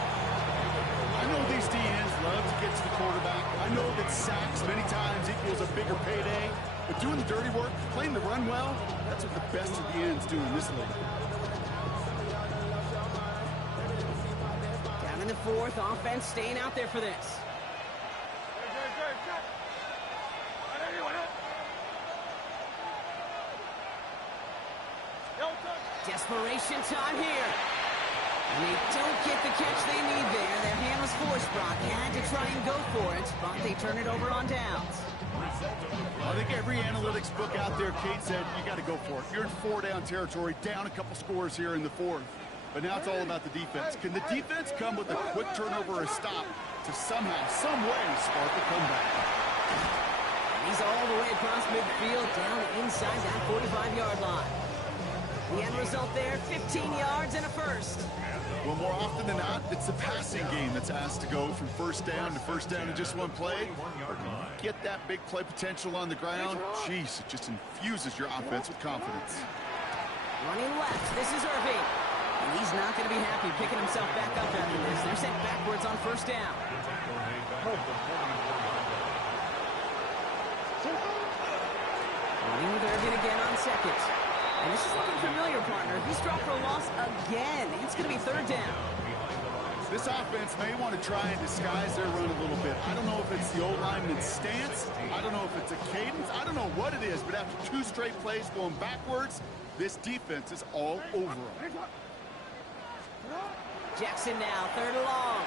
I know these DNs love to get to the quarterback. I know that sacks many times equals a bigger payday, but doing the dirty work, playing the run well, that's what the best of the ends do in this league. Down in the 4th, offense staying out there for this. Desperation time here. And they don't get the catch they need there. Their hand was forced, Brock. Had to try and go for it, but they turn it over on downs. I think every analytics book out there, Kate, said you got to go for it. You're in 4-down territory, down a couple scores here in the 4th. But now it's all about the defense. Can the defense come with a quick turnover or a stop to somehow, some way, spark a comeback? And he's all the way across midfield, down inside that 45-yard line. The end result there, 15 yards and a first. Well, more often than not, it's the passing game that's asked to go from 1st down to 1st down in just one play. Get that big play potential on the ground. Jeez, it just infuses your offense with confidence. Running left, this is Irving. And he's not going to be happy picking himself back up after this. They're sent backwards on 1st down. Running with Irving again on 2nd. And this is looking familiar, partner. He's dropped for a loss again. It's going to be 3rd down. This offense may want to try and disguise their run a little bit. I don't know if it's the old lineman's stance. I don't know if it's a cadence. I don't know what it is, but after 2 straight plays going backwards, this defense is all over them. Jackson now, 3rd and long.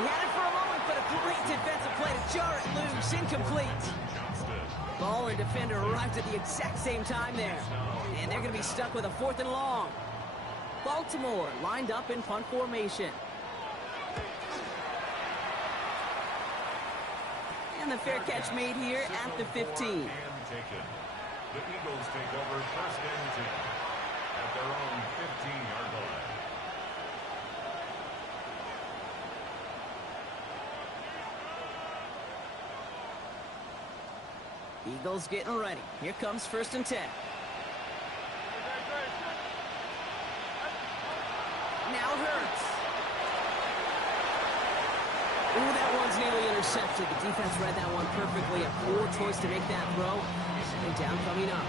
He had it for a moment, but a great defensive play to jar it loose. Incomplete. Ball and defender arrived at the exact same time there. And they're going to be stuck with a 4th and long. Baltimore lined up in punt formation. And the fair catch made here at the 15. The Eagles take over 1st and 10 at their own 15-yard line. Eagles getting ready. Here comes 1st and 10. Now Hurts. Ooh, that one's nearly intercepted. The defense read that one perfectly. A poor choice to make that throw. And down coming up.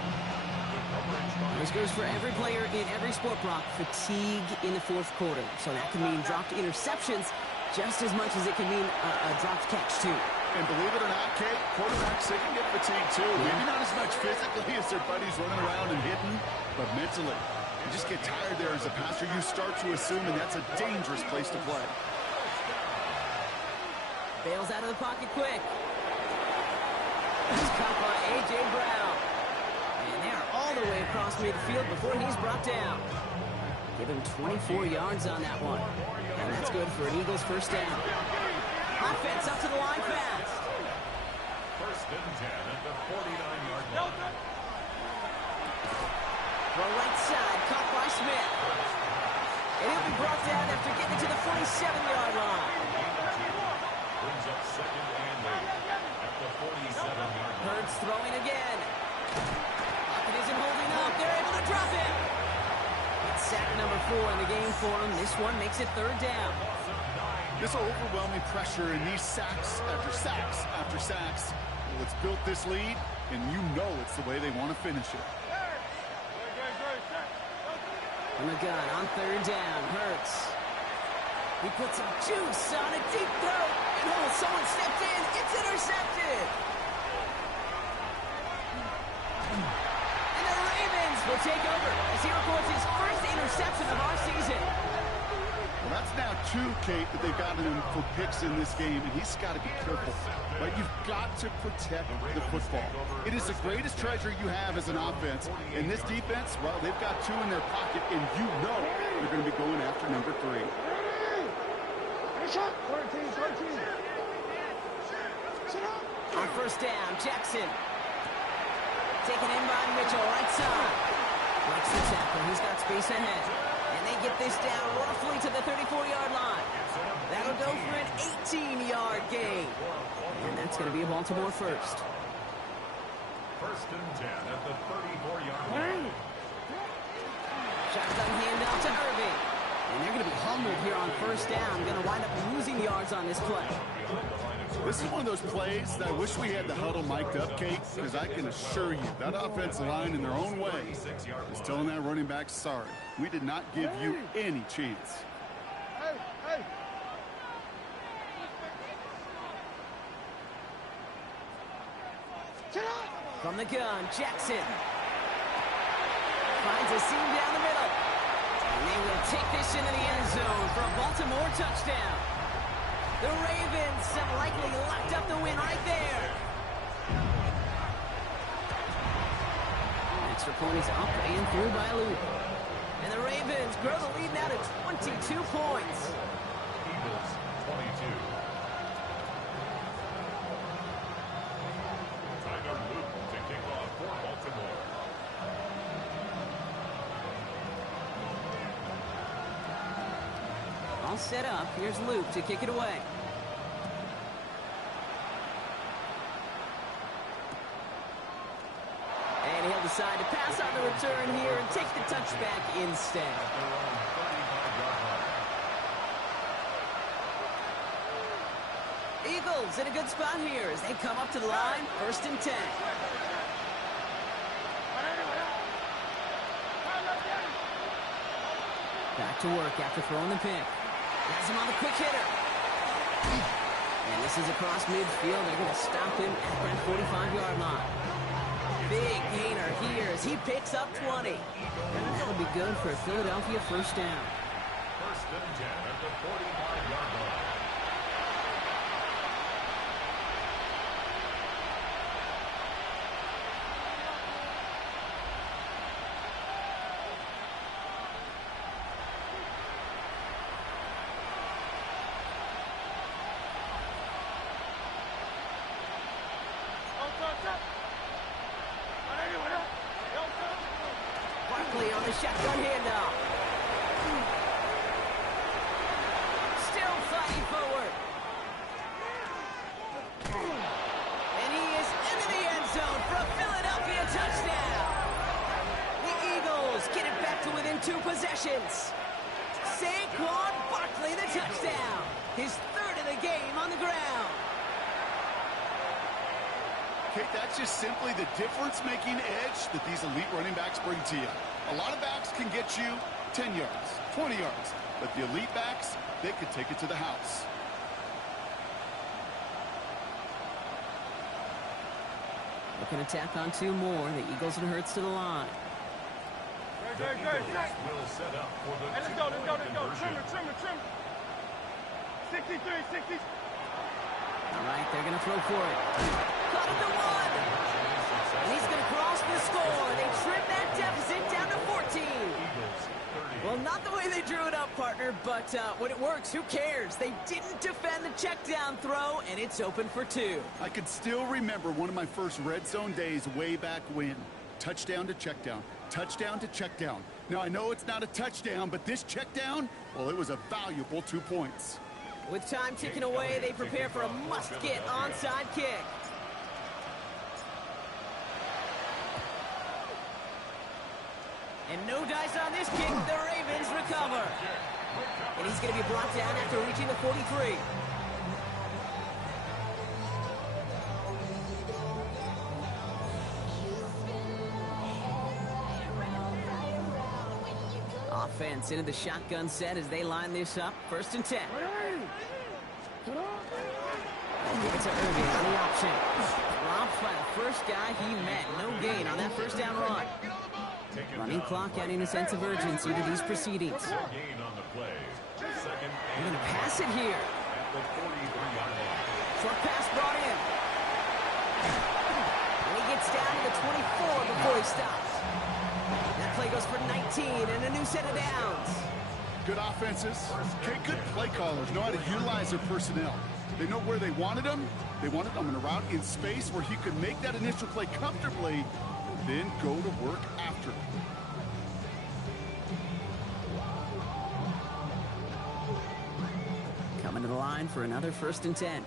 This goes for every player in every sport, Brock. Fatigue in the 4th quarter. So that can mean dropped interceptions just as much as it can mean a dropped catch, too. And believe it or not, Kate, quarterbacks, they can get fatigued too. Maybe not as much physically as their buddies running around and hitting, but mentally. You just get tired there as a passer. You start to assume, and that's a dangerous place to play. Bails out of the pocket quick. He's caught by A.J. Brown. And they're all the way across midfield before he's brought down. Give him 24 yards on that one. And that's good for an Eagles 1st down. Offense up to the line fast. 1st and 10 at the 49-yard line. The right side caught by Smith. And he'll be brought down after getting to the 47-yard line. Brings up 2nd and 8 at the 47-yard line. Hurts throwing again. Pocket isn't holding up. They're able to drop him. It's sack number 4 in the game for him. This one makes it 3rd down. This overwhelming pressure and these sacks after sacks after sacks. Well, it's built this lead, and you know it's the way they want to finish it. From the gun on 3rd down. Hurts. He puts some juice on a deep throw. And someone stepped in. It's intercepted. And the Ravens will take over as he records his first interception of our season. Well, that's now 2, Kate, that they've gotten him for picks in this game, and he's got to be careful. Right? You've got to protect the football. It is the greatest treasure you have as an offense. And this defense, well, they've got 2 in their pocket, and you know they're going to be going after number 3. On 1st down, Jackson. Taken in by Mitchell, right side. Breaks the tackle. He's got space ahead. And they get this down roughly to the 34-yard line. That'll go for an 18-yard gain. And that's going to be a Baltimore first. 1st and 10 at the 34-yard line. Shotgun handoff to Irving. And they're going to be humbled here on 1st down. Going to wind up losing yards on this play. This is one of those plays that I wish we had the huddle mic'd up, Kate, because I can assure you that offensive line in their own way is telling that running back, sorry, we did not give you any chance. From the gun, Jackson. Finds a seam down the middle. And they will take this into the end zone for a Baltimore touchdown. The Ravens have likely locked up the win right there. Extra point is up and through by Luke. And the Ravens grow the lead now to 22 points. Eagles 22. Tyler Luke to kick off for Baltimore. All set up. Here's Luke to kick it away. And he'll decide to pass on the return here and take the touchback instead. Eagles in a good spot here as they come up to the line. 1st and 10. Back to work after throwing the pick. Has him on the quick hitter. And this is across midfield. They're going to stop him at that 45-yard line. Big gainer here as he picks up 20. And that'll be good for a Philadelphia 1st down. 1st and 10 at the 45-yard line. Barkley on the shotgun handoff. Still fighting forward. And he is into the end zone for a Philadelphia touchdown. The Eagles get it back to within 2 possessions. Saquon Barkley the touchdown. His 3rd of the game on the ground. Kate, that's just simply the difference-making edge that these elite running backs bring to you. A lot of backs can get you 10 yards, 20 yards, but the elite backs, they could take it to the house. Looking to tack on 2 more. The Eagles and Hurts to the line. The Eagles will set up for the Let's go. Trim it. 63, 60. All right, they're going to throw for it. Caught at the 1. And he's going to cross the score. They trim that deficit down to 14. Well, not the way they drew it up, partner, but when it works, who cares? They didn't defend the check down throw, and it's open for 2. I can still remember one of my first red zone days way back when. Touchdown to check down. Touchdown to check down. Now, I know it's not a touchdown, but this check down, well, it was a valuable 2 points. With time ticking away, they prepare for a must-get onside kick. And no dice on this kick. The Ravens recover. And he's going to be brought down after reaching the 43. Offense into the shotgun set as they line this up. 1st and 10. Give it to Irving on the option. Dropped by the first guy he met. No gain on that 1st down run. Running clock adding a sense of urgency to these proceedings. They're going to pass it here. Short pass brought in. And he gets down to the 24 before he stops. That play goes for 19 and a new set of downs. Good offenses. Okay, good play callers know how to utilize their personnel. They know where they wanted them. They wanted them in a route in space where he could make that initial play comfortably, then go to work after. Coming to the line for another 1st and 10.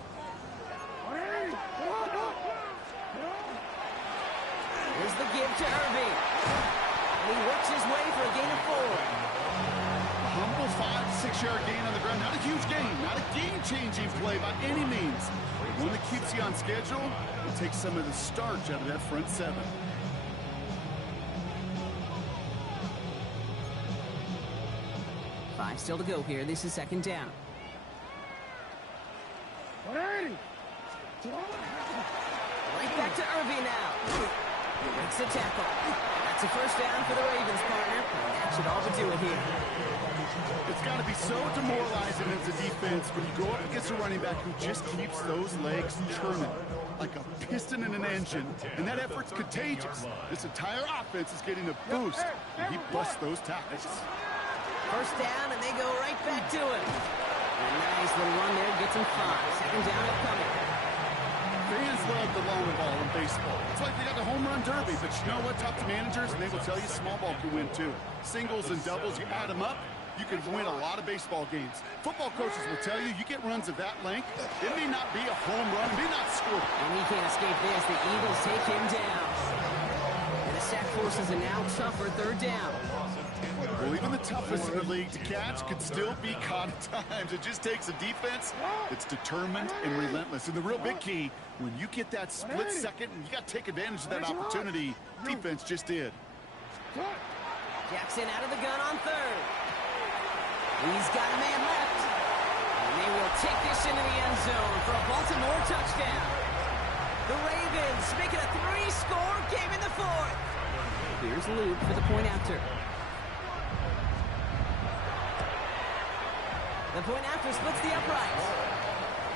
Here's the give to Irving. And he works his way for a gain of 4. Humble 5 to 6 yard gain on the ground. Not a huge gain, not a game-changing play by any means. But one that keeps you on schedule and takes some of the starch out of that front 7. Five still to go here. This is 2nd down. Right back to Irving now. Breaks the tackle. That's a 1st down for the Ravens, partner. And that should all but do it here. It's got to be so demoralizing as a defense when you go up against a running back who just keeps those legs churning like a piston in an engine, and that effort's contagious. This entire offense is getting a boost, and he busts those tackles. 1st down, and they go right back to it. A nice little run there, gets him 5. 2nd down upcoming. Fans love the long ball in baseball. It's like they got the home run derby, but you know what? Talk to managers, and they will tell you small ball can win too. Singles and doubles, you add them up, you can win a lot of baseball games. Football coaches will tell you, you get runs of that length, it may not be a home run, it may not score. And he can't escape this. The Eagles take him down. And the sack forces a now tougher 3rd down. Well, even the toughest in the league to catch could still be caught at times. It just takes a defense that's determined and relentless. And the real big key, when you get that split second, and you got to take advantage of that opportunity, defense just did. Jackson out of the gun on 3rd. He's got a man left. And they will take this into the end zone for a Baltimore touchdown. The Ravens make it a 3-score game in the 4th. Here's Luke for the point after. The point after splits the uprights.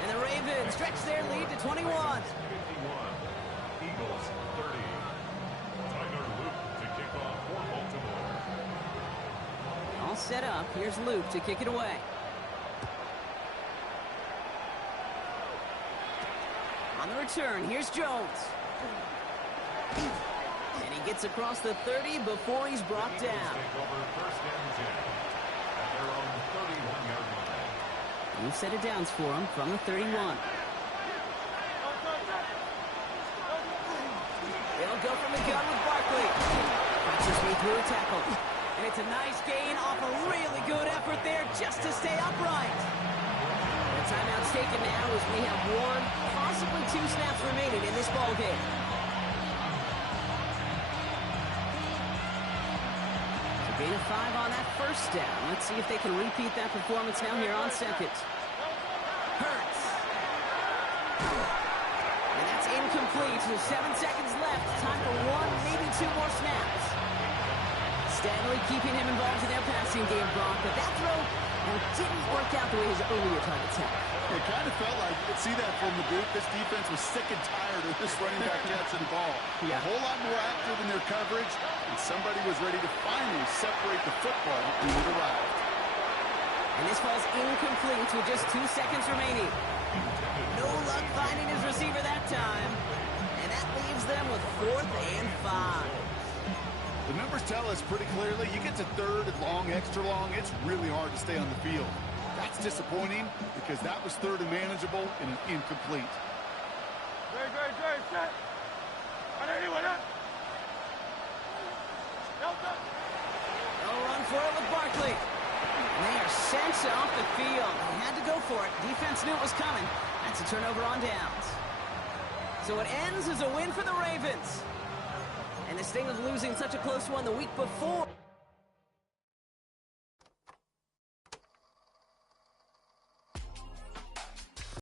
And the Ravens stretch their lead to 21. 51. Eagles 30. Tyler Luke to kick off for Baltimore. All set up. Here's Luke to kick it away. On the return, here's Jones. And he gets across the 30 before he's brought down. Take over 1st and 10 at their own 31-yard line. New set of downs for him from the 31. They'll go from the gun with Barkley. Punches me through a tackle. And it's a nice gain off a really good effort there just to stay upright. The timeout's taken now as we have 1, possibly 2 snaps remaining in this ball game. So gain of 5 on that 1st down. Let's see if they can repeat that performance now here on 2nd. Hurts. And that's incomplete. 7 seconds left. Time for 1, maybe 2 more snaps. Steadily keeping him involved in their passing game, Brock, but that throw didn't work out the way his earlier targets had. It kind of felt like, you could see that from the booth, this defense was sick and tired of this running back catching the ball. Yeah. A whole lot more active in their coverage, and somebody was ready to finally separate the football when it arrived. And this falls incomplete with just 2 seconds remaining. No luck finding his receiver that time, and that leaves them with 4th and 5. The numbers tell us pretty clearly, you get to 3rd and long, extra long, it's really hard to stay on the field. That's disappointing because that was 3rd and manageable and an incomplete. They'll run for it with Barkley. And they are sent off the field. They had to go for it. Defense knew it was coming. That's a turnover on downs. So it ends as a win for the Ravens. And the sting of losing such a close one the week before.